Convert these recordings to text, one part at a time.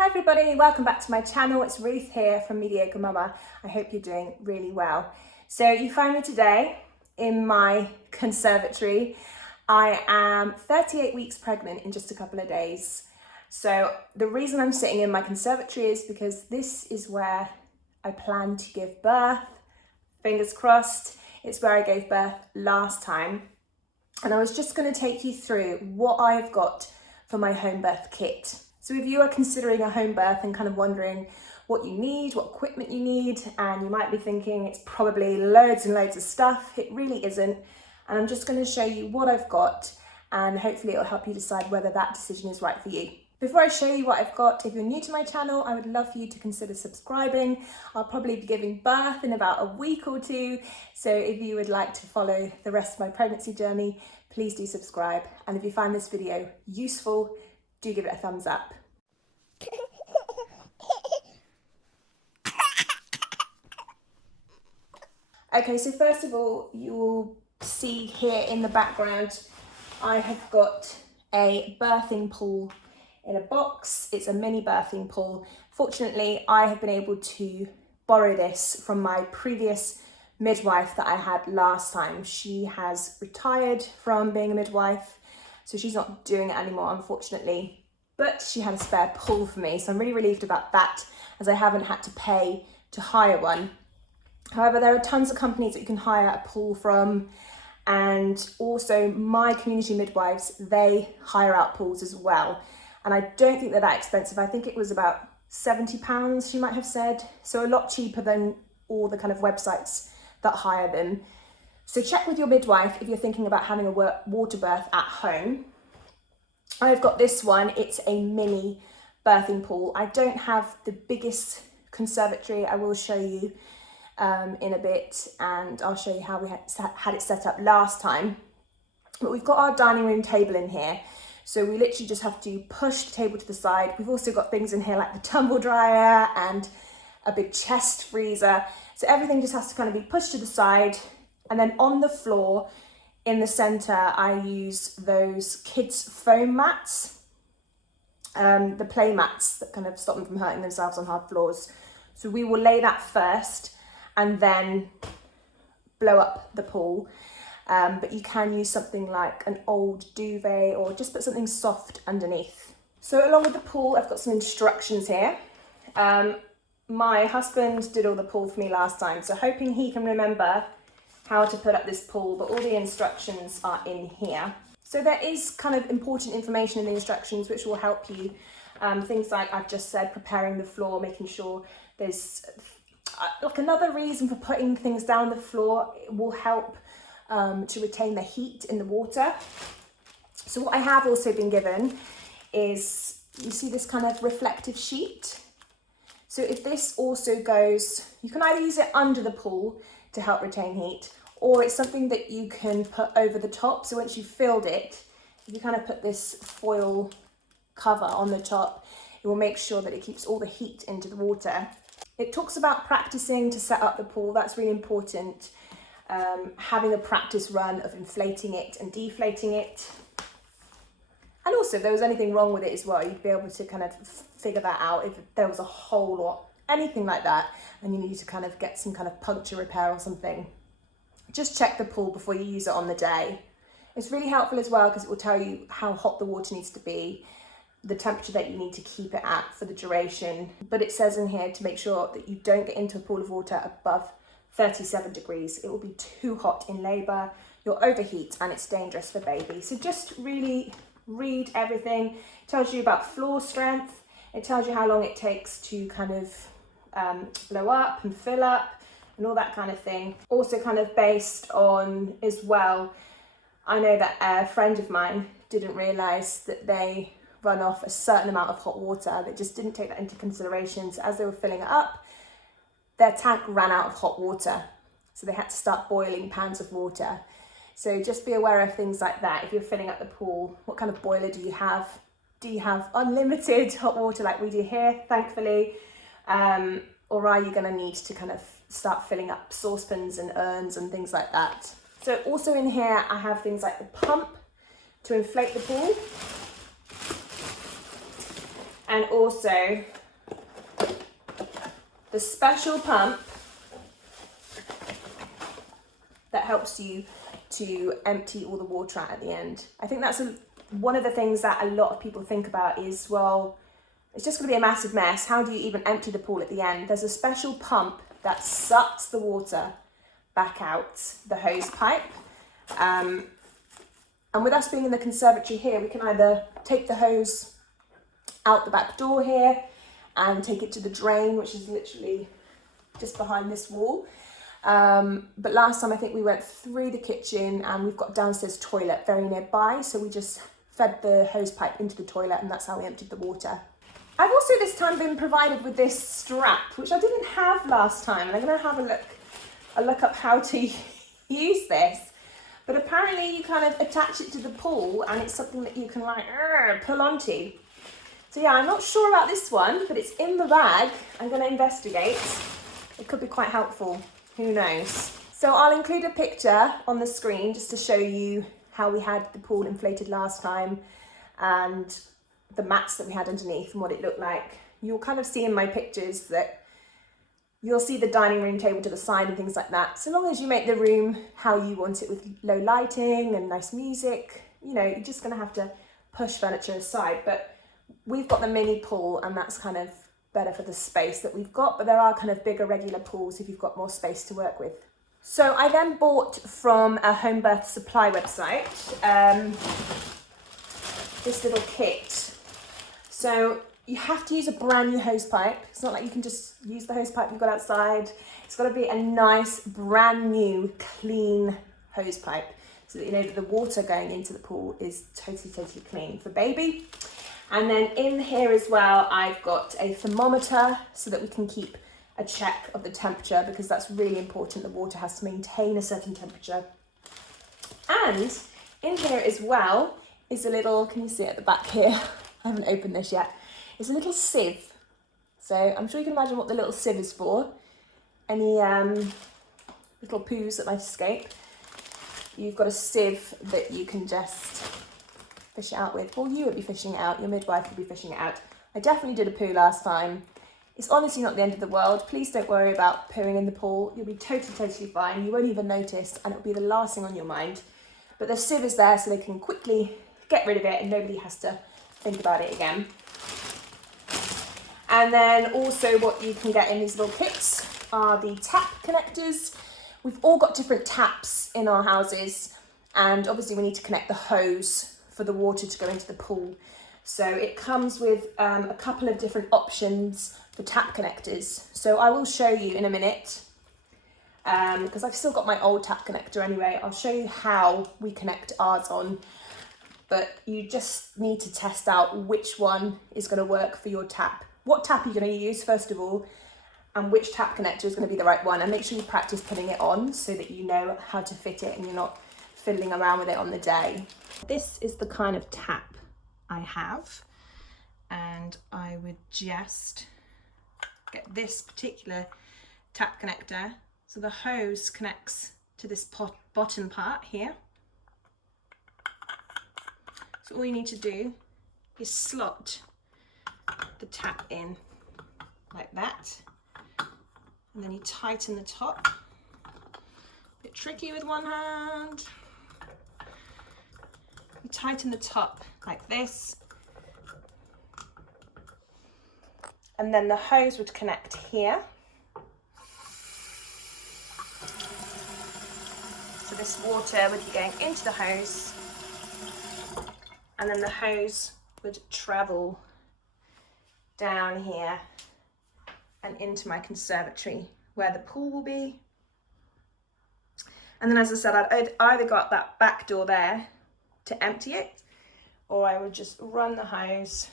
Hi everybody, welcome back to my channel. It's Ruth here from Mediocre Mama. I hope you're doing really well. So you find me today in my conservatory. I am 38 weeks pregnant in just a couple of days. So the reason I'm sitting in my conservatory is because this is where I plan to give birth. Fingers crossed, it's where I gave birth last time. And I was just going to take you through what I've got for my home birth kit. So if you are considering a home birth and kind of wondering what you need, what equipment you need, and you might be thinking it's probably loads and loads of stuff, it really isn't. And I'm just going to show you what I've got, and hopefully it'll help you decide whether that decision is right for you. Before I show you what I've got, if you're new to my channel, I would love for you to consider subscribing. I'll probably be giving birth in about a week or two. So if you would like to follow the rest of my pregnancy journey, please do subscribe. And if you find this video useful, do give it a thumbs up. Okay, so first of all, you will see here in the background, I have got a birthing pool in a box. It's a mini birthing pool. Fortunately, I have been able to borrow this from my previous midwife that I had last time. She has retired from being a midwife, so she's not doing it anymore, unfortunately, but she had a spare pool for me. So I'm really relieved about that, as I haven't had to pay to hire one. However, there are tons of companies that you can hire a pool from, and also my community midwives, they hire out pools as well. And I don't think they're that expensive. I think it was about £70, she might have said. So a lot cheaper than all the kind of websites that hire them. So check with your midwife if you're thinking about having a water birth at home. I've got this one, it's a mini birthing pool. I don't have the biggest conservatory. I will show you in a bit, and I'll show you how we had it set up last time. But we've got our dining room table in here, so we literally just have to push the table to the side. We've also got things in here like the tumble dryer and a big chest freezer, so everything just has to kind of be pushed to the side. And then on the floor in the center, I use those kids foam mats, the play mats that kind of stop them from hurting themselves on hard floors. So we will lay that first and then blow up the pool. But you can use something like an old duvet, or just put something soft underneath. So along with the pool, I've got some instructions here. My husband did all the pool for me last time, so hoping he can remember how to put up this pool, but all the instructions are in here. So there is kind of important information in the instructions which will help you. Things like I've just said, preparing the floor, making sure there's like another reason for putting things down the floor. It will help to retain the heat in the water. So what I have also been given is, you see this kind of reflective sheet. So if this also goes, you can either use it under the pool to help retain heat, or it's something that you can put over the top. So once you've filled it, if you kind of put this foil cover on the top, it will make sure that it keeps all the heat into the water. It talks about practicing to set up the pool. That's really important. Having a practice run of inflating it and deflating it. And also, if there was anything wrong with it as well, you'd be able to kind of figure that out if there was a hole or anything like that, and you need to kind of get some kind of puncture repair or something. Just check the pool before you use it on the day. It's really helpful as well because it will tell you how hot the water needs to be, the temperature that you need to keep it at for the duration. But it says in here to make sure that you don't get into a pool of water above 37 degrees. It will be too hot in labour, you'll overheat, and it's dangerous for baby. So just really read everything. It tells you about floor strength. It tells you how long it takes to kind of blow up and fill up and all that kind of thing. Also kind of based on as well, I know that a friend of mine didn't realise that they run off a certain amount of hot water. They just didn't take that into consideration. So as they were filling it up, their tank ran out of hot water. So they had to start boiling pans of water. So just be aware of things like that. If you're filling up the pool, what kind of boiler do you have? Do you have unlimited hot water like we do here, thankfully? Or are you gonna need to kind of start filling up saucepans and urns and things like that? So also in here, I have things like the pump to inflate the pool. and also the special pump that helps you to empty all the water out at the end. I think that's one of the things that a lot of people think about is, well, it's just going to be a massive mess. How do you even empty the pool at the end? There's a special pump that sucks the water back out the hose pipe. And with us being in the conservatory here, we can either take the hose out the back door here and take it to the drain, which is literally just behind this wall. But last time I think we went through the kitchen, and we've got a downstairs toilet very nearby, so we just fed the hose pipe into the toilet, and that's how we emptied the water. I've also this time been provided with this strap, which I didn't have last time, and I'm going to have a look up how to use this. But apparently you kind of attach it to the pool, and it's something that you can like pull onto. So yeah, I'm not sure about this one, but it's in the bag. I'm going to investigate. It could be quite helpful. Who knows? So I'll include a picture on the screen just to show you how we had the pool inflated last time, and the mats that we had underneath and what it looked like. You'll kind of see in my pictures that you'll see the dining room table to the side and things like that. So long as you make the room how you want it, with low lighting and nice music, you know, you're just going to have to push furniture aside. But we've got the mini pool, and that's kind of better for the space that we've got, but there are kind of bigger regular pools if you've got more space to work with. So I then bought from a Homebirth supply website this little kit. So you have to use a brand new hose pipe. It's not like you can just use the hose pipe you've got outside. It's got to be a nice, brand new, clean hose pipe, so that you know that the water going into the pool is totally clean for baby. And then in here as well, I've got a thermometer so that we can keep a check of the temperature, because that's really important. The water has to maintain a certain temperature. And in here as well is a little, can you see it at the back here? I haven't opened this yet. It's a little sieve. So I'm sure you can imagine what the little sieve is for. Any little poos that might escape. You've got a sieve that you can just fish it out with. Well, you would be fishing it out, your midwife would be fishing it out. I definitely did a poo last time. It's honestly not the end of the world. Please don't worry about pooing in the pool. You'll be totally fine. You won't even notice, and it'll be the last thing on your mind. But the sieve is there so they can quickly get rid of it and nobody has to think about it again. And then also what you can get in these little kits are the tap connectors. We've all got different taps in our houses, and obviously we need to connect the hose for the water to go into the pool. So it comes with a couple of different options for tap connectors. So I will show you in a minute, because I've still got my old tap connector anyway. I'll show you how we connect ours on, but you just need to test out which one is going to work for your tap. What tap are you going to use first of all, and which tap connector is going to be the right one, and make sure you practice putting it on so that you know how to fit it and you're not fiddling around with it on the day. This is the kind of tap I have, and I would just get this particular tap connector. So the hose connects to this bottom part here. So all you need to do is slot the tap in like that, and then you tighten the top. A bit tricky with one hand. You tighten the top like this, and then the hose would connect here. So this water would be going into the hose, and then the hose would travel down here and into my conservatory where the pool will be. And then, as I said, I'd either got that back door there to empty it, or I would just run the hose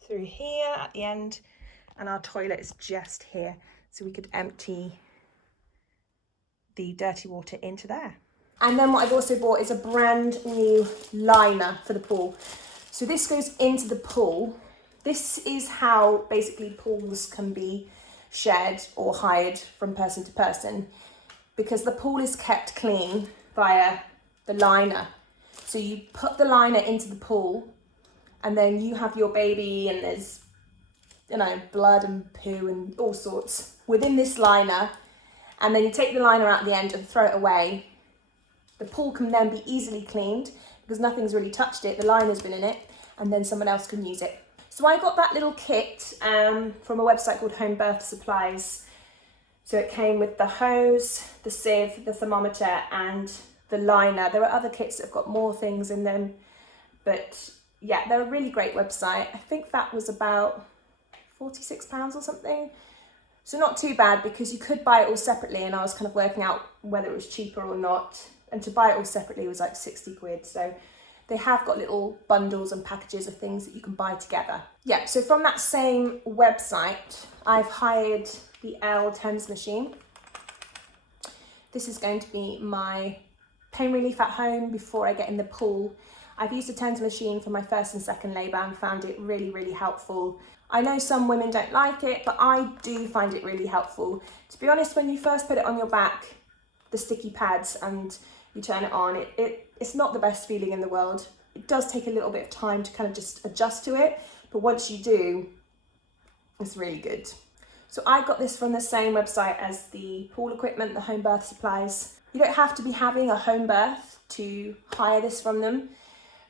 through here at the end, and our toilet is just here, so we could empty the dirty water into there. And then what I've also bought is a brand new liner for the pool. So this goes into the pool. This is how basically pools can be shared or hired from person to person, because the pool is kept clean via the liner. So you put the liner into the pool, and then you have your baby, and there's you know, blood and poo and all sorts within this liner, and then you take the liner out the end and throw it away. The pool can then be easily cleaned because nothing's really touched it, the liner's been in it, and then someone else can use it. So I got that little kit from a website called Homebirth supplies. So it came with the hose, the sieve, the thermometer, and the liner. There are other kits that have got more things in them, but yeah, they're a really great website. I think that was about £46 or something. So not too bad, because you could buy it all separately, and I was kind of working out whether it was cheaper or not. And to buy it all separately was like 60 quid. So they have got little bundles and packages of things that you can buy together. Yeah, so from that same website, I've hired the L10s machine. This is going to be my pain relief at home before I get in the pool. I've used the TENS machine for my first and second labour and found it really, really helpful. I know some women don't like it, but I do find it really helpful. To be honest, when you first put it on your back, the sticky pads, and you turn it on, it's not the best feeling in the world. It does take a little bit of time to kind of just adjust to it, but once you do, it's really good. So I got this from the same website as the pool equipment, the Homebirth supplies. You don't have to be having a home birth to hire this from them,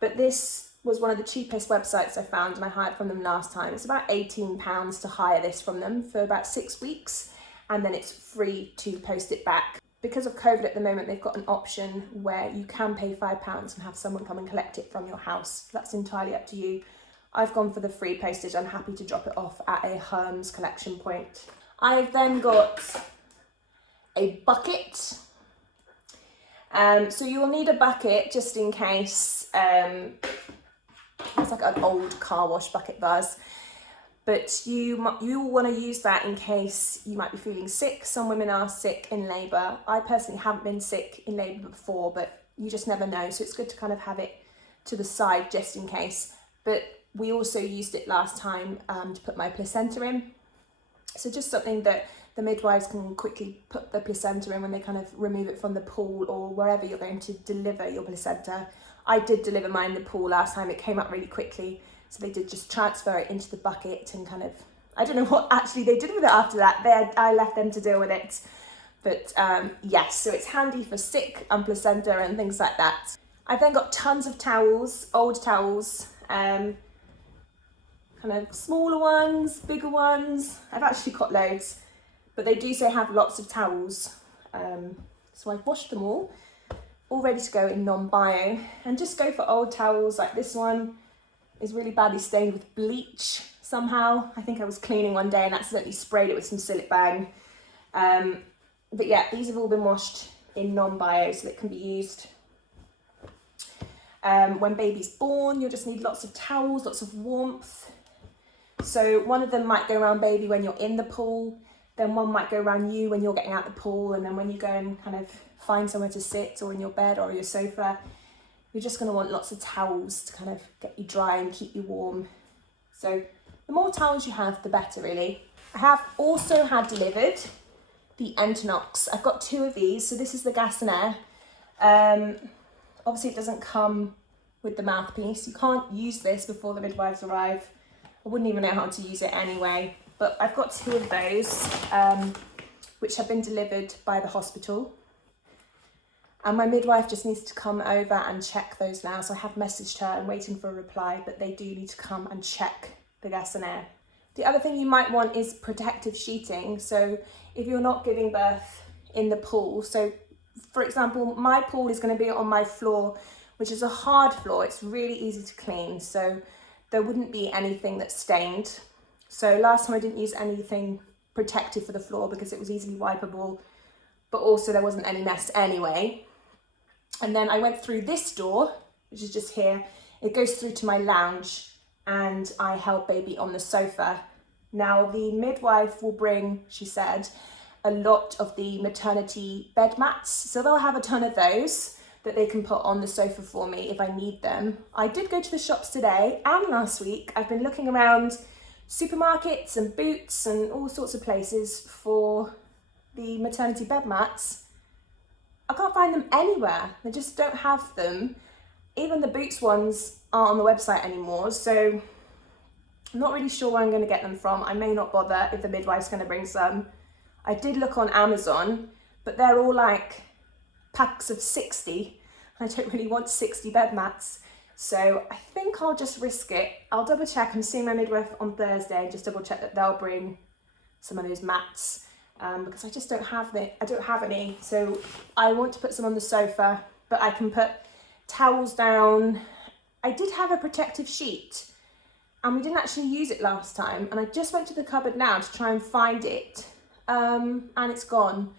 but this was one of the cheapest websites I found, and I hired from them last time. It's about £18 to hire this from them for about 6 weeks, and then it's free to post it back. Because of COVID at the moment, they've got an option where you can pay £5 and have someone come and collect it from your house. That's entirely up to you. I've gone for the free postage. I'm happy to drop it off at a Hermes collection point. I've then got a bucket. So you'll need a bucket just in case. It's like an old car wash bucket vase. But you want to use that in case you might be feeling sick. Some women are sick in labour. I personally haven't been sick in labour before, but you just never know. So it's good to kind of have it to the side just in case. But we also used it last time to put my placenta in. So just something that the midwives can quickly put the placenta in when they kind of remove it from the pool or wherever you're going to deliver your placenta. I did deliver mine in the pool last time. It came up really quickly. So they did just transfer it into the bucket and kind of, I don't know what actually they did with it after that. I left them to deal with it. But yes, so it's handy for sick and placenta and things like that. I've then got tons of towels, old towels, kind of smaller ones, bigger ones. I've actually got loads, but they do say have lots of towels. So I've washed them all ready to go in non-bio, and just go for old towels. Like this one is really badly stained with bleach somehow. I think I was cleaning one day and accidentally sprayed it with some Sillet Bang. But yeah, these have all been washed in non-bio, so that can be used. When baby's born, you'll just need lots of towels, lots of warmth. So one of them might go around baby when you're in the pool, then one might go around you when you're getting out the pool, and then when you go and kind of find somewhere to sit, or in your bed or your sofa, you're just going to want lots of towels to kind of get you dry and keep you warm. So the more towels you have, the better really. I have also had delivered the Entonox. I've got 2 of these. So this is the gas and air. Obviously it doesn't come with the mouthpiece. You can't use this before the midwives arrive. I wouldn't even know how to use it anyway. But I've got 2 of those, which have been delivered by the hospital. And my midwife just needs to come over and check those now. So I have messaged her and waiting for a reply, but they do need to come and check the gas and air. The other thing you might want is protective sheeting. So if you're not giving birth in the pool, so for example, my pool is going to be on my floor, which is a hard floor. It's really easy to clean. So there wouldn't be anything that's stained. So last time I didn't use anything protective for the floor because it was easily wipeable, but also there wasn't any mess anyway. And then I went through this door, which is just here. It goes through to my lounge, and I held baby on the sofa. Now the midwife will bring, she said, a lot of the maternity bed mats. So they'll have a ton of those that they can put on the sofa for me if I need them. I did go to the shops today and last week. I've been looking around supermarkets and Boots and all sorts of places for the maternity bed mats. I can't find them anywhere. They just don't have them. Even the Boots ones aren't on the website anymore. So I'm not really sure where I'm going to get them from. I may not bother if the midwife's going to bring some. I did look on Amazon, but they're all like packs of 60. I don't really want 60 bed mats. So I think I'll just risk it. I'll double check. I'm seeing my midwife on Thursday and just double check that they'll bring some of those mats because I just don't have any. So I want to put some on the sofa, but I can put towels down. I did have a protective sheet and we didn't actually use it last time. And I just went to the cupboard now to try and find it and it's gone.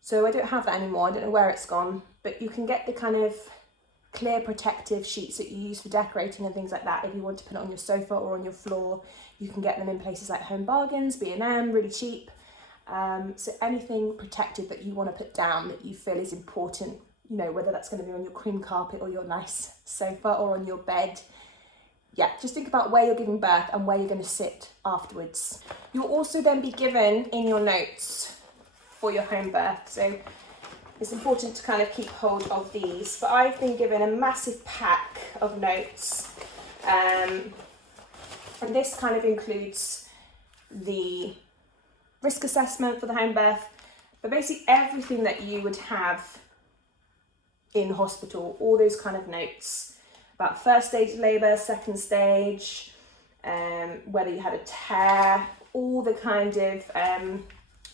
So I don't have that anymore. I don't know where it's gone, but you can get the kind of clear protective sheets that you use for decorating and things like that. If you want to put it on your sofa or on your floor, you can get them in places like Home Bargains, B&M, really cheap. So anything protective that you want to put down that you feel is important, you know, whether that's going to be on your cream carpet or your nice sofa or on your bed. Yeah, just think about where you're giving birth and where you're going to sit afterwards. You'll also then be given in your notes for your home birth. So it's important to kind of keep hold of these. But I've been given a massive pack of notes. And this kind of includes the risk assessment for the home birth, but basically everything that you would have in hospital, all those kind of notes about first stage labour, second stage, whether you had a tear, all the kind of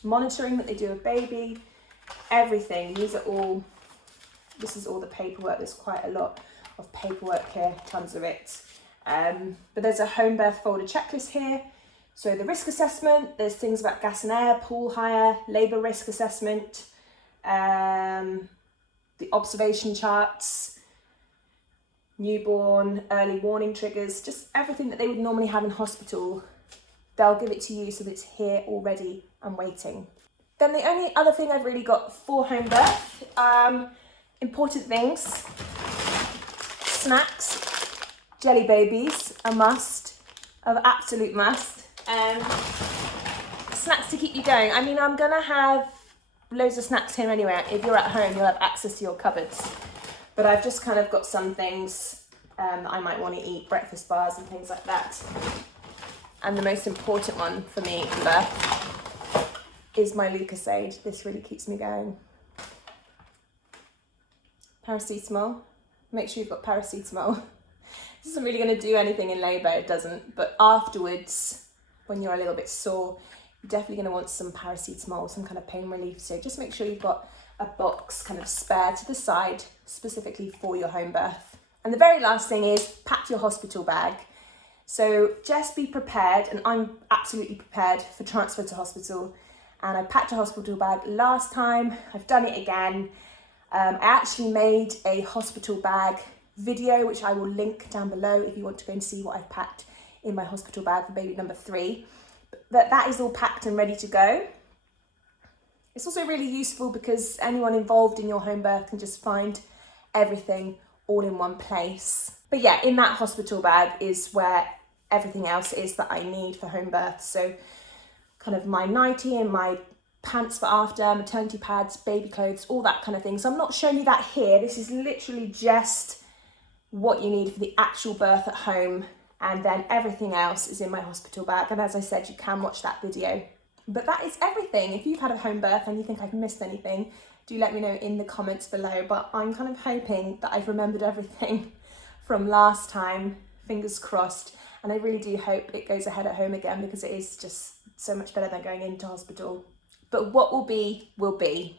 monitoring that they do of baby, everything. This is all the paperwork. There's quite a lot of paperwork here, tons of it. But there's a home birth folder checklist here. So the risk assessment, there's things about gas and air, pool hire, labour risk assessment, the observation charts, newborn, early warning triggers, just everything that they would normally have in hospital. They'll give it to you so that it's here already and waiting. Then the only other thing I've really got for home birth, important things, snacks, jelly babies, a must, an absolute must. Snacks to keep you going. I mean, I'm gonna have loads of snacks here anyway. If you're at home, you'll have access to your cupboards. But I've just kind of got some things that I might want to eat, breakfast bars and things like that. And the most important one for me for birth is my Lucozade. This really keeps me going. Paracetamol. Make sure you've got paracetamol. This isn't really going to do anything in labour, it doesn't. But afterwards, when you're a little bit sore, you're definitely going to want some paracetamol, some kind of pain relief. So just make sure you've got a box kind of spare to the side, specifically for your home birth. And the very last thing is pack your hospital bag. So just be prepared, and I'm absolutely prepared for transfer to hospital. And I packed a hospital bag last time, I've done it again. I actually made a hospital bag video, which I will link down below if you want to go and see what I've packed in my hospital bag for baby number 3. But that is all packed and ready to go. It's also really useful because anyone involved in your home birth can just find everything all in one place. But yeah, in that hospital bag is where everything else is that I need for home birth. So kind of my nightie and my pants for after, maternity pads, baby clothes, all that kind of thing. So I'm not showing you that here. This is literally just what you need for the actual birth at home. And then everything else is in my hospital bag. And as I said, you can watch that video. But that is everything. If you've had a home birth and you think I've missed anything, do let me know in the comments below. But I'm kind of hoping that I've remembered everything from last time, fingers crossed. And I really do hope it goes ahead at home again, because it is just so much better than going into hospital. But what will be, will be.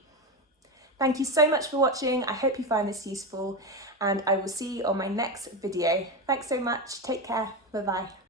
Thank you so much for watching. I hope you find this useful, and I will see you on my next video. Thanks so much. Take care. Bye-bye.